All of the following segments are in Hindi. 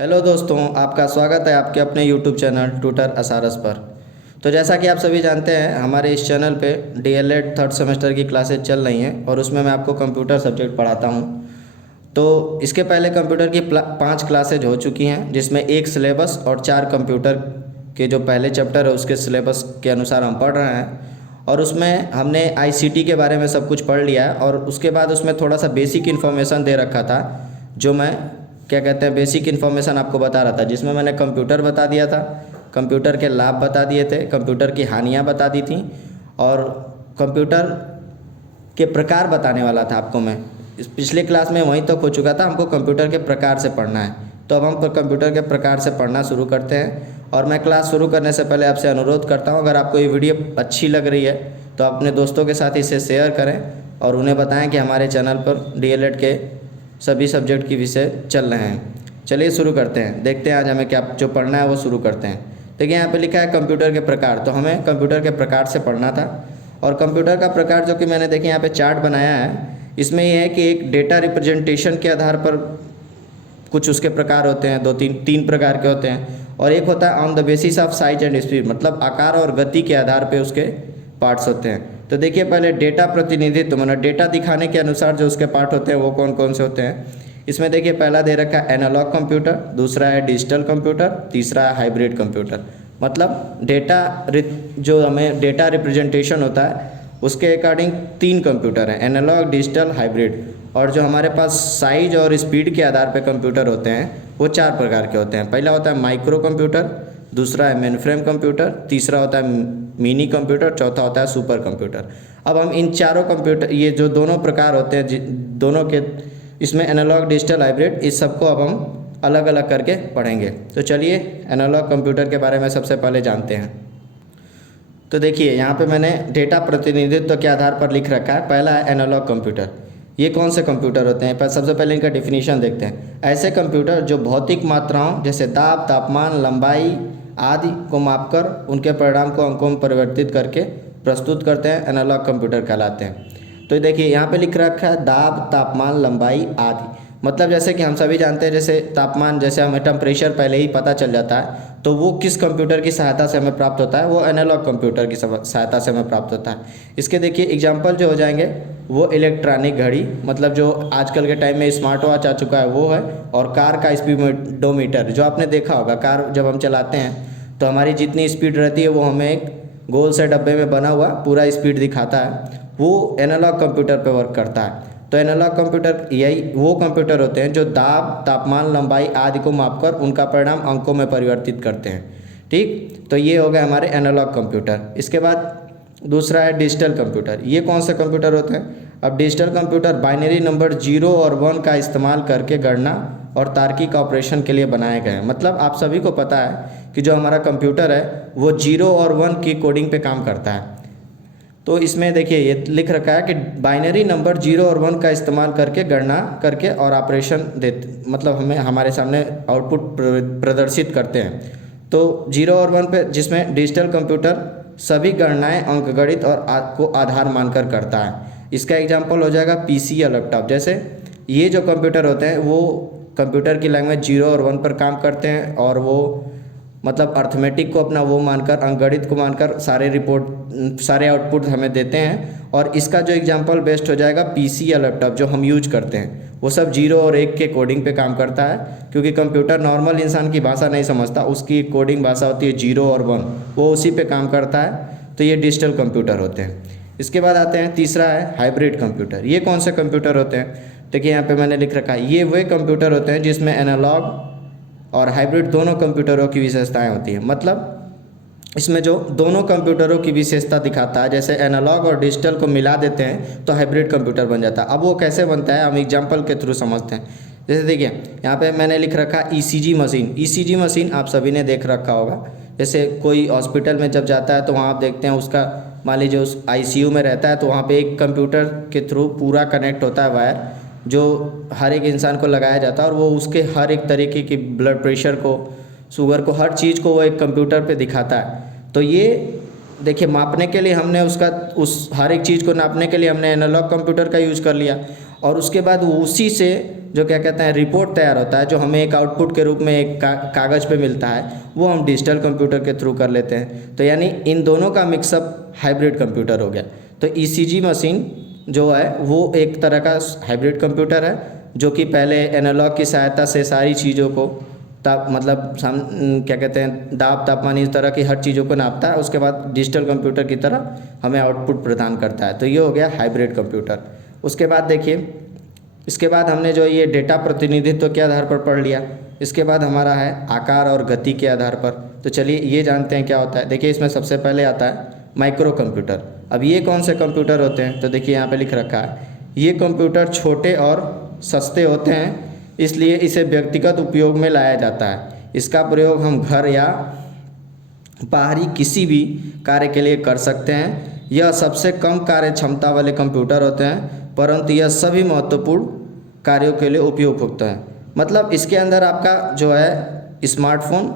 हेलो दोस्तों, आपका स्वागत है आपके अपने यूट्यूब चैनल ट्यूटर असारस पर। तो जैसा कि आप सभी जानते हैं, हमारे इस चैनल पे डीएलएड थर्ड सेमेस्टर की क्लासेज चल रही हैं और उसमें मैं आपको कंप्यूटर सब्जेक्ट पढ़ाता हूं। तो इसके पहले कंप्यूटर की 5 क्लासेज हो चुकी हैं, जिसमें एक सिलेबस और 4 कंप्यूटर के जो पहले चैप्टर है उसके सिलेबस के अनुसार हम पढ़ रहे हैं। और उसमें हमने आईसीटी के बारे में सब कुछ पढ़ लिया है और उसके बाद उसमें थोड़ा सा बेसिक इन्फॉर्मेशन दे रखा था, जो मैं क्या कहते हैं बेसिक इन्फॉर्मेशन आपको बता रहा था, जिसमें मैंने कंप्यूटर बता दिया था, कंप्यूटर के लाभ बता दिए थे, कंप्यूटर की हानियाँ बता दी थी और कंप्यूटर के प्रकार बताने वाला था आपको मैं। इस पिछले क्लास में वहीं तक हो चुका था, हमको कंप्यूटर के प्रकार से पढ़ना है। तो अब हम कंप्यूटर के प्रकार से पढ़ना शुरू करते हैं। और मैं क्लास शुरू करने से पहले आपसे अनुरोध करता हूं, अगर आपको ये वीडियो अच्छी लग रही है तो अपने दोस्तों के साथ इसे शेयर करें और उन्हें बताएं कि हमारे चैनल पर डीएलएड के सभी सब्जेक्ट की विषय चल रहे हैं। चलिए शुरू करते हैं, देखते हैं आज हमें क्या जो पढ़ना है वो शुरू करते हैं। देखिए यहाँ पे लिखा है कंप्यूटर के प्रकार, तो हमें कंप्यूटर के प्रकार से पढ़ना था। और कंप्यूटर का प्रकार जो कि मैंने देखिए यहाँ पे चार्ट बनाया है, इसमें यह है कि एक डेटा रिप्रेजेंटेशन के आधार पर कुछ उसके प्रकार होते हैं, तीन प्रकार के होते हैं। और एक होता है on the basis of size and speed, मतलब आकार और गति के आधार पे उसके पार्ट्स होते हैं। तो देखिए पहले डेटा प्रतिनिधित्व, मतलब डेटा दिखाने के अनुसार जो उसके पार्ट होते हैं वो कौन कौन से होते हैं। इसमें देखिए पहला दे रखा है एनालॉग कंप्यूटर, दूसरा है डिजिटल कंप्यूटर, तीसरा है हाइब्रिड कंप्यूटर। मतलब डेटा जो हमें डेटा रिप्रेजेंटेशन होता है उसके अकॉर्डिंग 3 कंप्यूटर हैं, एनालॉग, डिजिटल, हाइब्रिड। और जो हमारे पास साइज और स्पीड के आधार पे कंप्यूटर होते हैं वो 4 प्रकार के होते हैं। पहला होता है माइक्रो कंप्यूटर, दूसरा है मेनफ्रेम कंप्यूटर, तीसरा होता है मिनी कंप्यूटर, चौथा होता है सुपर कंप्यूटर। अब हम इन चारों कंप्यूटर, ये जो दोनों प्रकार होते हैं दोनों के, इसमें एनालॉग, डिजिटल, हाइब्रिड, इस सबको अब हम अलग अलग करके पढ़ेंगे। तो चलिए एनालॉग कंप्यूटर के बारे में सबसे पहले जानते हैं। तो देखिए यहाँ पे मैंने डेटा प्रतिनिधित्व के आधार पर लिख रखा है। पहला है एनालॉग कंप्यूटर। ये कौन से कंप्यूटर होते हैं, पर सबसे पहले इनका डिफिनीशन देखते हैं। ऐसे कंप्यूटर जो भौतिक मात्राओं जैसे दाब, तापमान, लंबाई आदि को मापकर उनके परिणाम को अंकों में परिवर्तित करके प्रस्तुत करते हैं, एनालॉग कंप्यूटर कहलाते हैं। तो देखिए यहाँ पे लिख रखा है दाब, तापमान, लंबाई आदि। मतलब जैसे कि हम सभी जानते हैं, जैसे तापमान, जैसे हमें टेम्परेचर पहले ही पता चल जाता है, तो वो किस कंप्यूटर की सहायता से हमें प्राप्त होता है, वो एनालॉग कंप्यूटर की सहायता से हमें प्राप्त होता है। इसके देखिए एग्जांपल जो हो जाएंगे वो इलेक्ट्रॉनिक घड़ी, मतलब जो आजकल के टाइम में स्मार्ट वॉच आ चुका है वो है, और कार का स्पीडोमीटर, जो आपने देखा होगा कार जब हम चलाते हैं तो हमारी जितनी स्पीड रहती है वो हमें एक गोल से डब्बे में बना हुआ पूरा स्पीड दिखाता है, वो एनालॉग कंप्यूटर पर वर्क करता है। तो एनालॉग कंप्यूटर यही वो कंप्यूटर होते हैं जो दाब, तापमान, लंबाई आदि को मापकर उनका परिणाम अंकों में परिवर्तित करते हैं। ठीक, तो ये हो गए हमारे एनालॉग कंप्यूटर। इसके बाद दूसरा है डिजिटल कंप्यूटर। ये कौन से कंप्यूटर होते हैं? अब डिजिटल कंप्यूटर बाइनरी नंबर 0 और 1 का इस्तेमाल करके गणना और तार्किक ऑपरेशन के लिए बनाए गए हैं। मतलब आप सभी को पता है कि जो हमारा कंप्यूटर है वो 0 और 1 की कोडिंग पे काम करता है। तो इसमें देखिए ये लिख रखा है कि बाइनरी नंबर 0 और 1 का इस्तेमाल करके गणना करके और ऑपरेशन देते, मतलब हमें हमारे सामने आउटपुट प्रदर्शित करते हैं। तो 0 और 1 पे, जिसमें डिजिटल कंप्यूटर सभी गणनाएं अंकगणित और को आधार मानकर करता है। इसका एग्जांपल हो जाएगा पीसी या लैपटॉप। जैसे ये जो कंप्यूटर होते हैं वो कंप्यूटर की लैंग्वेज 0 और 1 पर काम करते हैं, और वो मतलब अर्थमेटिक को अपना वो मानकर, अंकगणित को मानकर सारे आउटपुट हमें देते हैं। और इसका जो एग्जांपल बेस्ट हो जाएगा पीसी या लैपटॉप जो हम यूज करते हैं, वो सब 0 और 1 के कोडिंग पे काम करता है, क्योंकि कंप्यूटर नॉर्मल इंसान की भाषा नहीं समझता, उसकी कोडिंग भाषा होती है 0 और 1, वो उसी पे काम करता है। तो ये डिजिटल कंप्यूटर होते हैं। इसके बाद आते हैं, तीसरा है हाइब्रिड कंप्यूटर। ये कौन से कंप्यूटर होते हैं? देखिए यहाँ पे मैंने लिख रखा है, ये वे कंप्यूटर होते हैं जिसमें एनालॉग और हाइब्रिड दोनों कंप्यूटरों की विशेषताएं होती हैं। मतलब इसमें जो दोनों कंप्यूटरों की विशेषता दिखाता है, जैसे एनालॉग और डिजिटल को मिला देते हैं तो हाइब्रिड कंप्यूटर बन जाता है। अब वो कैसे बनता है हम एग्जांपल के थ्रू समझते हैं। जैसे देखिए यहाँ पे मैंने लिख रखा ईसीजी मशीन। ईसीजी मशीन आप सभी ने देख रखा होगा। जैसे कोई हॉस्पिटल में जब जाता है तो वहाँ आप देखते हैं उसका, मान लीजिए उस आईसीयू में रहता है तो वहाँ पर एक कंप्यूटर के थ्रू पूरा कनेक्ट होता है वायर, जो हर एक इंसान को लगाया जाता है, और वो उसके हर एक तरीके की ब्लड प्रेशर को, शुगर को, हर चीज़ को वो एक कंप्यूटर पे दिखाता है। तो ये देखिए मापने के लिए हमने उस हर एक चीज़ को नापने के लिए हमने एनालॉग कंप्यूटर का यूज कर लिया, और उसके बाद वो उसी से जो क्या कहते हैं रिपोर्ट तैयार होता है, जो हमें एक आउटपुट के रूप में एक कागज़ पे मिलता है, वो हम डिजिटल कंप्यूटर के थ्रू कर लेते हैं। तो यानी इन दोनों का मिक्सअप हाइब्रिड कंप्यूटर हो गया। तो ईसीजी मशीन जो है वो एक तरह का हाइब्रिड कंप्यूटर है, जो कि पहले एनालॉग की सहायता से सारी चीज़ों को क्या कहते हैं दाब तापमान इस तरह की हर चीज़ों को नापता है, उसके बाद डिजिटल कंप्यूटर की तरह हमें आउटपुट प्रदान करता है। तो ये हो गया हाइब्रिड कंप्यूटर। उसके बाद देखिए, इसके बाद हमने जो ये डेटा प्रतिनिधित्व के आधार पर पढ़ लिया। इसके बाद हमारा है आकार और गति के आधार पर। तो चलिए ये जानते हैं क्या होता है। देखिए इसमें सबसे पहले आता है माइक्रो कंप्यूटर। अब ये कौन से कंप्यूटर होते हैं, तो देखिए यहाँ पे लिख रखा है, ये कंप्यूटर छोटे और सस्ते होते हैं, इसलिए इसे व्यक्तिगत उपयोग में लाया जाता है। इसका प्रयोग हम घर या बाहरी किसी भी कार्य के लिए कर सकते हैं। यह सबसे कम कार्य क्षमता वाले कंप्यूटर होते हैं, परंतु यह सभी महत्वपूर्ण कार्यों के लिए उपयोग होते हैं। मतलब इसके अंदर आपका जो है स्मार्टफोन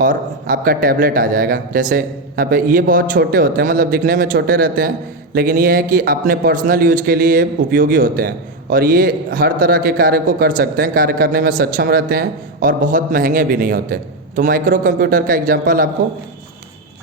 और आपका टैबलेट आ जाएगा। जैसे यहाँ पे ये बहुत छोटे होते हैं, मतलब दिखने में छोटे रहते हैं, लेकिन ये है कि अपने पर्सनल यूज के लिए उपयोगी होते हैं और ये हर तरह के कार्य को कर सकते हैं, कार्य करने में सक्षम रहते हैं और बहुत महंगे भी नहीं होते। तो माइक्रो कंप्यूटर का एग्जांपल आपको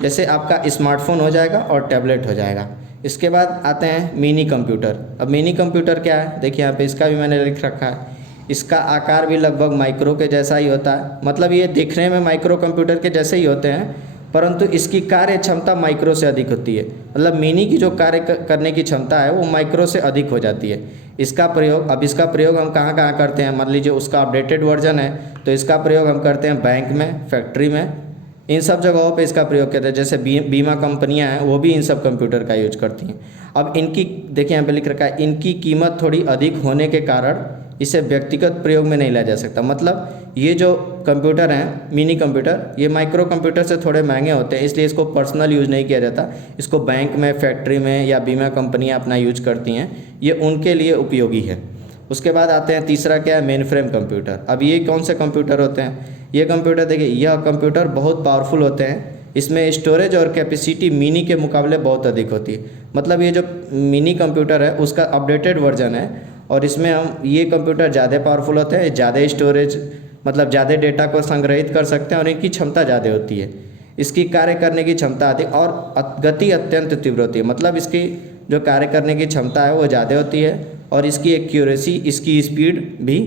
जैसे आपका स्मार्टफोन हो जाएगा और टैबलेट हो जाएगा। इसके बाद आते हैं मिनी कंप्यूटर। अब मिनी कंप्यूटर क्या है, देखिए यहाँ पे इसका भी मैंने लिख रखा है। इसका आकार भी लगभग माइक्रो के जैसा ही होता है, मतलब ये दिखने में माइक्रो कंप्यूटर के जैसे ही होते हैं, परंतु इसकी कार्य क्षमता माइक्रो से अधिक होती है। मतलब मिनी की जो कार्य करने की क्षमता है वो माइक्रो से अधिक हो जाती है। इसका प्रयोग हम कहाँ कहाँ करते हैं, मान लीजिए उसका अपडेटेड वर्जन है तो इसका प्रयोग हम करते हैं बैंक में, फैक्ट्री में, इन सब जगहों पे इसका प्रयोग करते हैं। जैसे बीमा कंपनियां हैं वो भी इन सब कंप्यूटर का यूज करती हैं। अब इनकी देखिए यहाँ पे लिख रखा है, इनकी कीमत थोड़ी अधिक होने के कारण इसे व्यक्तिगत प्रयोग में नहीं लाया जा सकता। मतलब ये जो कंप्यूटर हैं मिनी कंप्यूटर, ये माइक्रो कंप्यूटर से थोड़े महंगे होते हैं, इसलिए इसको पर्सनल यूज नहीं किया जाता। इसको बैंक में, फैक्ट्री में या बीमा कंपनियां अपना यूज करती हैं, ये उनके लिए उपयोगी है। उसके बाद आते हैं तीसरा क्या है, मेन फ्रेम कंप्यूटर। अब ये कौन से कंप्यूटर होते हैं, ये कंप्यूटर देखिए, यह कंप्यूटर बहुत पावरफुल होते हैं। इसमें स्टोरेज और कैपेसिटी मिनी के मुकाबले बहुत अधिक होती है। मतलब ये जो मिनी कंप्यूटर है उसका अपडेटेड वर्जन है और इसमें हम ये कंप्यूटर ज़्यादा पावरफुल होते हैं, ज़्यादा स्टोरेज मतलब ज़्यादा डेटा को संग्रहित कर सकते हैं और इनकी क्षमता ज़्यादा होती है। इसकी कार्य करने की क्षमता अधिक और गति अत्यंत तीव्र होती है। मतलब इसकी जो कार्य करने की क्षमता है वो ज़्यादा होती है और इसकी एक्यूरेसी, इसकी स्पीड भी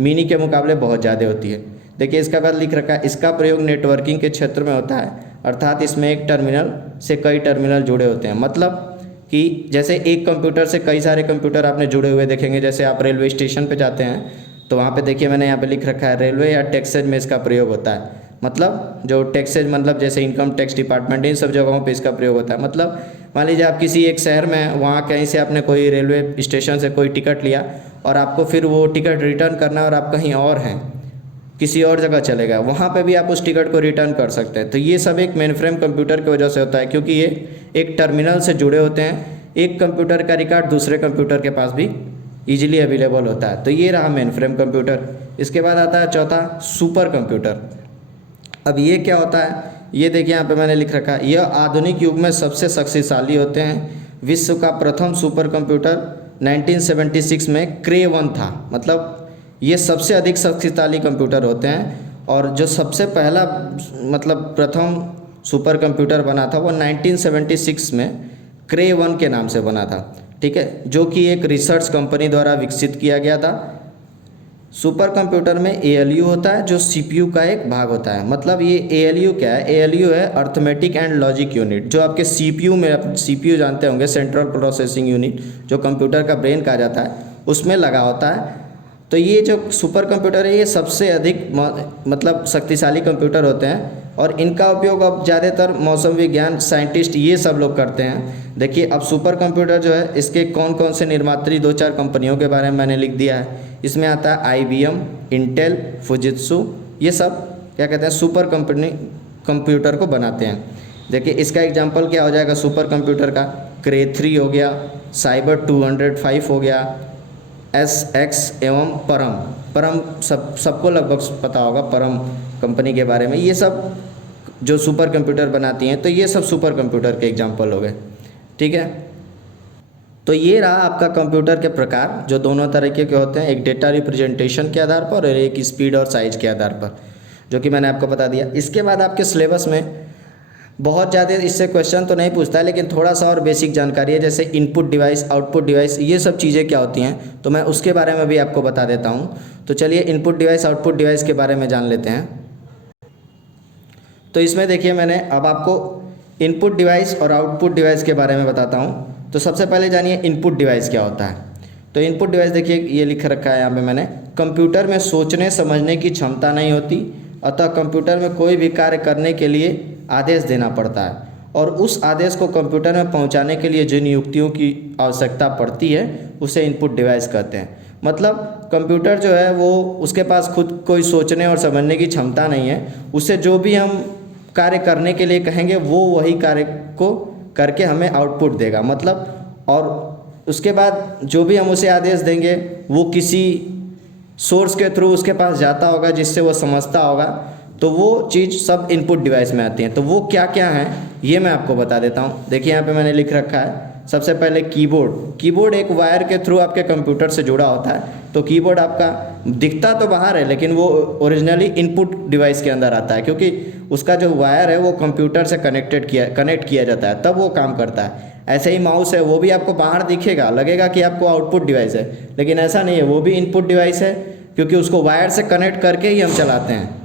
मिनी के मुकाबले बहुत ज़्यादा होती है। देखिए इसका बाद लिख रखा है, इसका प्रयोग नेटवर्किंग के क्षेत्र में होता है, अर्थात इसमें एक टर्मिनल से कई टर्मिनल जुड़े होते हैं। मतलब कि जैसे एक कंप्यूटर से कई सारे कंप्यूटर आपने जुड़े हुए देखेंगे। जैसे आप रेलवे स्टेशन पे जाते हैं तो वहाँ पे देखिए मैंने यहाँ पे लिख रखा है, रेलवे या टैक्सेज में इसका प्रयोग होता है। मतलब जो टैक्सेज मतलब जैसे इनकम टैक्स डिपार्टमेंट, इन सब जगहों पे इसका प्रयोग होता है। मतलब मान लीजिए आप किसी एक शहर में, वहाँ कहीं से आपने कोई रेलवे स्टेशन से कोई टिकट लिया और आपको फिर वो टिकट रिटर्न करना और आप कहीं और हैं, किसी और जगह चले गए, वहाँ पे भी आप उस टिकट को रिटर्न कर सकते हैं। तो ये सब एक मेन फ्रेम कंप्यूटर की वजह से होता है, क्योंकि ये एक टर्मिनल से जुड़े होते हैं। एक कंप्यूटर का रिकॉर्ड दूसरे कंप्यूटर के पास भी इजीली अवेलेबल होता है। तो ये रहा मेन फ्रेम कंप्यूटर। इसके बाद आता है चौथा, सुपर कंप्यूटर। अब ये क्या होता है, ये देखिए यहाँ पे मैंने लिख रखा है, यह आधुनिक युग में सबसे शक्तिशाली होते हैं। विश्व का प्रथम सुपर कंप्यूटर 1976 में क्रे 1 था। मतलब ये सबसे अधिक शक्तिशाली कंप्यूटर होते हैं और जो सबसे पहला मतलब प्रथम सुपर कंप्यूटर बना था वो 1976 में क्रे 1 के नाम से बना था, ठीक है, जो कि एक रिसर्च कंपनी द्वारा विकसित किया गया था। सुपर कंप्यूटर में ALU होता है जो CPU का एक भाग होता है। मतलब ये ALU क्या है, ALU है अर्थमेटिक एंड लॉजिक यूनिट, जो आपके CPU में, CPU जानते होंगे सेंट्रल प्रोसेसिंग यूनिट, जो कंप्यूटर का ब्रेन कहा जाता है, उसमें लगा होता है। तो ये जो सुपर कंप्यूटर है ये सबसे अधिक मतलब शक्तिशाली कंप्यूटर होते हैं और इनका उपयोग अब ज़्यादातर मौसम विज्ञान साइंटिस्ट ये सब लोग करते हैं। देखिए अब सुपर कंप्यूटर जो है इसके कौन कौन से निर्मात्री 2-4 कंपनियों के बारे में मैंने लिख दिया है। इसमें आता है IBM, इंटेल, फुजित्सु, ये सब क्या कहते हैं सुपर कंप्यूटर को बनाते हैं। देखिए इसका एग्जाम्पल क्या हो जाएगा सुपर कंप्यूटर का, क्रे 3 हो गया, साइबर 205 हो गया, SX एवं परम सबको लगभग पता होगा परम कंपनी के बारे में। ये सब जो सुपर कंप्यूटर बनाती हैं, तो ये सब सुपर कंप्यूटर के एग्जाम्पल हो गए, ठीक है। तो ये रहा आपका कंप्यूटर के प्रकार, जो दोनों तरीके के होते हैं, एक डेटा रिप्रेजेंटेशन के आधार पर और एक स्पीड और साइज के आधार पर, जो कि मैंने आपको बता दिया। इसके बाद आपके सिलेबस में बहुत ज़्यादा इससे क्वेश्चन तो नहीं पूछता है, लेकिन थोड़ा सा और बेसिक जानकारी है, जैसे इनपुट डिवाइस, आउटपुट डिवाइस, ये सब चीज़ें क्या होती हैं, तो मैं उसके बारे में भी आपको बता देता हूँ। तो चलिए इनपुट डिवाइस, आउटपुट डिवाइस के बारे में जान लेते हैं। तो इसमें देखिए, मैंने अब आपको इनपुट डिवाइस और आउटपुट डिवाइस के बारे में बताता हूँ। तो सबसे पहले जानिए इनपुट डिवाइस क्या होता है। तो इनपुट डिवाइस देखिए, ये लिख रखा है यहाँ पे मैंने, कंप्यूटर में सोचने समझने की क्षमता नहीं होती, अतः कंप्यूटर में कोई भी कार्य करने के लिए आदेश देना पड़ता है, और उस आदेश को कंप्यूटर में पहुंचाने के लिए जिन युक्तियों की आवश्यकता पड़ती है उसे इनपुट डिवाइस कहते हैं। मतलब कंप्यूटर जो है वो, उसके पास खुद कोई सोचने और समझने की क्षमता नहीं है, उसे जो भी हम कार्य करने के लिए कहेंगे वो वही कार्य को करके हमें आउटपुट देगा। मतलब और उसके बाद जो भी हम उसे आदेश देंगे वो किसी सोर्स के थ्रू उसके पास जाता होगा, जिससे वो समझता होगा। तो वो चीज़ सब इनपुट डिवाइस में आती हैं। तो वो क्या क्या हैं ये मैं आपको बता देता हूँ। देखिए यहाँ पे मैंने लिख रखा है, सबसे पहले कीबोर्ड। कीबोर्ड एक वायर के थ्रू आपके कंप्यूटर से जुड़ा होता है। तो कीबोर्ड आपका दिखता तो बाहर है, लेकिन वो ओरिजिनली इनपुट डिवाइस के अंदर आता है, क्योंकि उसका जो वायर है वो कंप्यूटर से कनेक्ट किया जाता है, तब वो काम करता है। ऐसे ही माउस है, वो भी आपको बाहर दिखेगा, लगेगा कि आपको आउटपुट डिवाइस है, लेकिन ऐसा नहीं है, वो भी इनपुट डिवाइस है, क्योंकि उसको वायर से कनेक्ट करके ही हम चलाते हैं।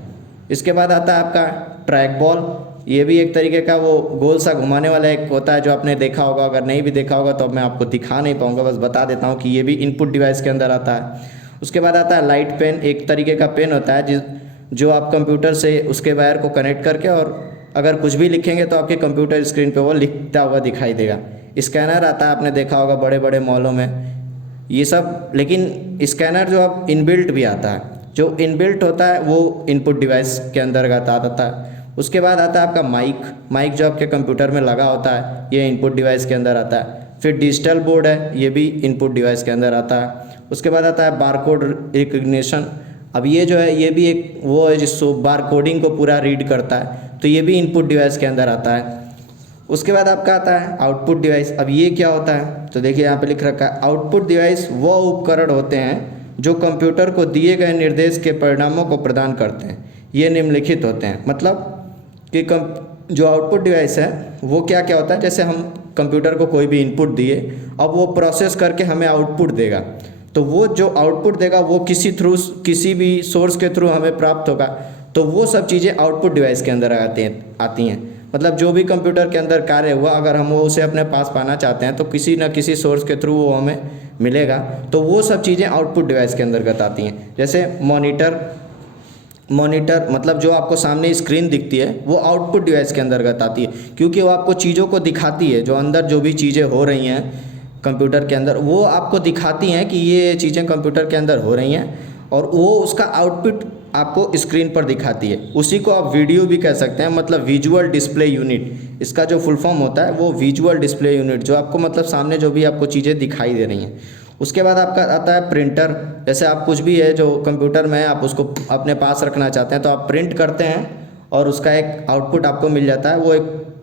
इसके बाद आता है आपका ट्रैक बॉल। ये भी एक तरीके का वो गोल सा घुमाने वाला एक होता है, जो आपने देखा होगा। अगर नहीं भी देखा होगा तो अब मैं आपको दिखा नहीं पाऊंगा, बस बता देता हूँ कि ये भी इनपुट डिवाइस के अंदर आता है। उसके बाद आता है लाइट पेन। एक तरीके का पेन होता है जो आप कंप्यूटर से उसके वायर को कनेक्ट करके, और अगर कुछ भी लिखेंगे तो आपके कंप्यूटर स्क्रीन पर वो लिखता हुआ दिखाई देगा। स्कैनर आता है, आपने देखा होगा बड़े बड़े मॉलों में ये सब। लेकिन स्कैनर जो अब इनबिल्ट भी आता है, जो इनबिल्ट होता है वो इनपुट डिवाइस के अंतर्गत आता है। उसके बाद आता है आपका माइक जो आपके कंप्यूटर में लगा होता है, ये इनपुट डिवाइस के अंदर आता है। फिर डिजिटल बोर्ड है, ये भी इनपुट डिवाइस के अंदर आता है। उसके बाद आता है बारकोड रिकग्निशन। अब ये जो है, ये भी एक वो है जिसको बार कोडिंग को पूरा रीड करता है, तो ये भी इनपुट डिवाइस के अंदर आता है। उसके बाद आपका आता है आउटपुट डिवाइस। अब ये क्या होता है, तो देखिए यहाँ पे लिख रखा है, आउटपुट डिवाइस वो उपकरण होते हैं जो कंप्यूटर को दिए गए निर्देश के परिणामों को प्रदान करते हैं। ये निम्नलिखित होते हैं। मतलब कि जो आउटपुट डिवाइस है वो क्या क्या होता है, जैसे हम कंप्यूटर को कोई भी इनपुट दिए, अब वो प्रोसेस करके हमें आउटपुट देगा। तो वो जो आउटपुट देगा वो किसी भी सोर्स के थ्रू हमें प्राप्त होगा। तो वो सब चीज़ें आउटपुट डिवाइस के अंदर आती हैं। मतलब जो भी कंप्यूटर के अंदर कार्य हुआ, अगर हम वो उसे अपने पास पाना चाहते हैं तो किसी न किसी सोर्स के थ्रू वो हमें मिलेगा। तो वो सब चीज़ें आउटपुट डिवाइस के अंतर्गत आती हैं। जैसे मॉनिटर मतलब जो आपको सामने स्क्रीन दिखती है वो आउटपुट डिवाइस के अंतर्गत आती है, क्योंकि वो आपको चीज़ों को दिखाती है, जो अंदर जो भी चीज़ें हो रही हैं कंप्यूटर के अंदर, वो आपको दिखाती हैं कि ये चीज़ें कंप्यूटर के अंदर हो रही हैं, और वो उसका आउटपुट आपको स्क्रीन पर दिखाती है। उसी को आप वीडियो भी कह सकते हैं, मतलब विजुअल डिस्प्ले यूनिट। इसका जो फुल फॉर्म होता है वो विजुअल डिस्प्ले यूनिट, जो आपको मतलब सामने जो भी आपको चीज़ें दिखाई दे रही हैं। उसके बाद आपका आता है प्रिंटर। जैसे आप कुछ भी है जो कंप्यूटर में है, आप उसको अपने पास रखना चाहते हैं तो आप प्रिंट करते हैं और उसका एक आउटपुट आपको मिल जाता है, वो एक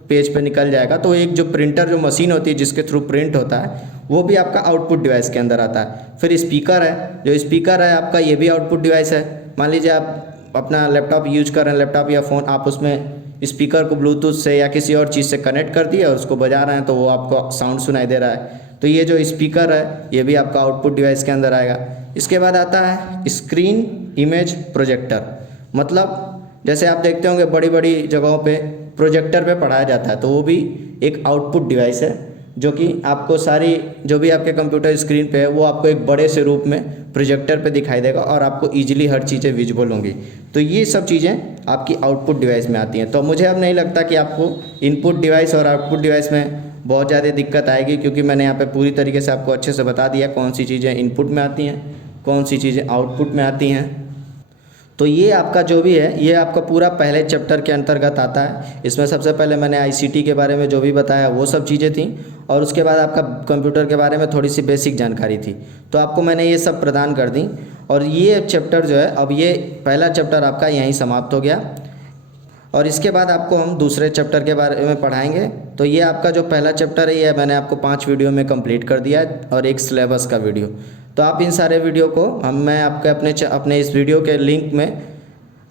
पेज पे निकल जाएगा। तो एक जो प्रिंटर जो मशीन होती है जिसके थ्रू प्रिंट होता है, वो भी आपका आउटपुट डिवाइस के अंदर आता है। फिर स्पीकर है, जो स्पीकर है आपका, ये भी आउटपुट डिवाइस है। मान लीजिए आप अपना लैपटॉप यूज कर रहे हैं, लैपटॉप या फ़ोन, आप उसमें स्पीकर को ब्लूटूथ से या किसी और चीज़ से कनेक्ट कर दिए और उसको बजा रहे हैं, तो वो आपको साउंड सुनाई दे रहा है। तो ये जो स्पीकर है ये भी आपका आउटपुट डिवाइस के अंदर आएगा। इसके बाद आता है स्क्रीन इमेज प्रोजेक्टर। मतलब जैसे आप देखते होंगे बड़ी बड़ी जगहों पे प्रोजेक्टर पे पढ़ाया जाता है, तो वो भी एक आउटपुट डिवाइस है, जो कि आपको सारी जो भी आपके कंप्यूटर स्क्रीन पे है वो आपको एक बड़े से रूप में प्रोजेक्टर पे दिखाई देगा और आपको ईजिली हर चीज़ें विजुअल होंगी। तो ये सब चीज़ें आपकी आउटपुट डिवाइस में आती हैं। तो मुझे अब नहीं लगता कि आपको इनपुट डिवाइस और आउटपुट डिवाइस में बहुत ज़्यादा दिक्कत आएगी, क्योंकि मैंने यहाँ पे पूरी तरीके से आपको अच्छे से बता दिया कौन सी चीज़ें इनपुट में आती हैं, कौन सी चीज़ें आउटपुट में आती हैं। तो ये आपका जो भी है ये आपका पूरा पहले चैप्टर के अंतर्गत आता है। इसमें सबसे पहले मैंने आईसीटी के बारे में जो भी बताया वो सब चीज़ें थी, और उसके बाद आपका कंप्यूटर के बारे में थोड़ी सी बेसिक जानकारी थी, तो आपको मैंने ये सब प्रदान कर दी। और ये चैप्टर जो है, अब ये पहला चैप्टर आपका यहीं समाप्त हो गया, और इसके बाद आपको हम दूसरे चैप्टर के बारे में पढ़ाएंगे। तो ये आपका जो पहला चैप्टर है ये मैंने आपको 5 वीडियो में कंप्लीट कर दिया है और एक सिलेबस का वीडियो। तो आप इन सारे वीडियो को मैं आपके अपने इस वीडियो के लिंक में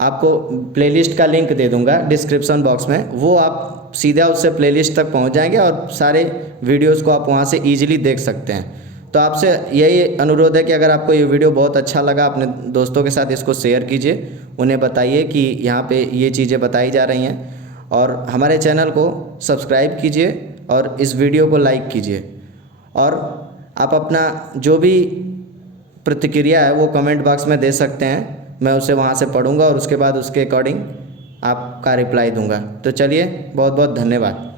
आपको प्लेलिस्ट का लिंक दे दूंगा डिस्क्रिप्शन बॉक्स में, वो आप सीधा उससे प्लेलिस्ट तक पहुंच जाएंगे और सारे वीडियोस को आप वहां से इजीली देख सकते हैं। तो आपसे यही अनुरोध है कि अगर आपको ये वीडियो बहुत अच्छा लगा, अपने दोस्तों के साथ इसको शेयर कीजिए, उन्हें बताइए कि यहाँ पे ये चीज़ें बताई जा रही हैं, और हमारे चैनल को सब्सक्राइब कीजिए और इस वीडियो को लाइक कीजिए। और आप अपना जो भी प्रतिक्रिया है वो कमेंट बॉक्स में दे सकते हैं, मैं उसे वहाँ से पढ़ूंगा और उसके बाद उसके अकॉर्डिंग आपका रिप्लाई दूंगा। तो चलिए, बहुत बहुत धन्यवाद।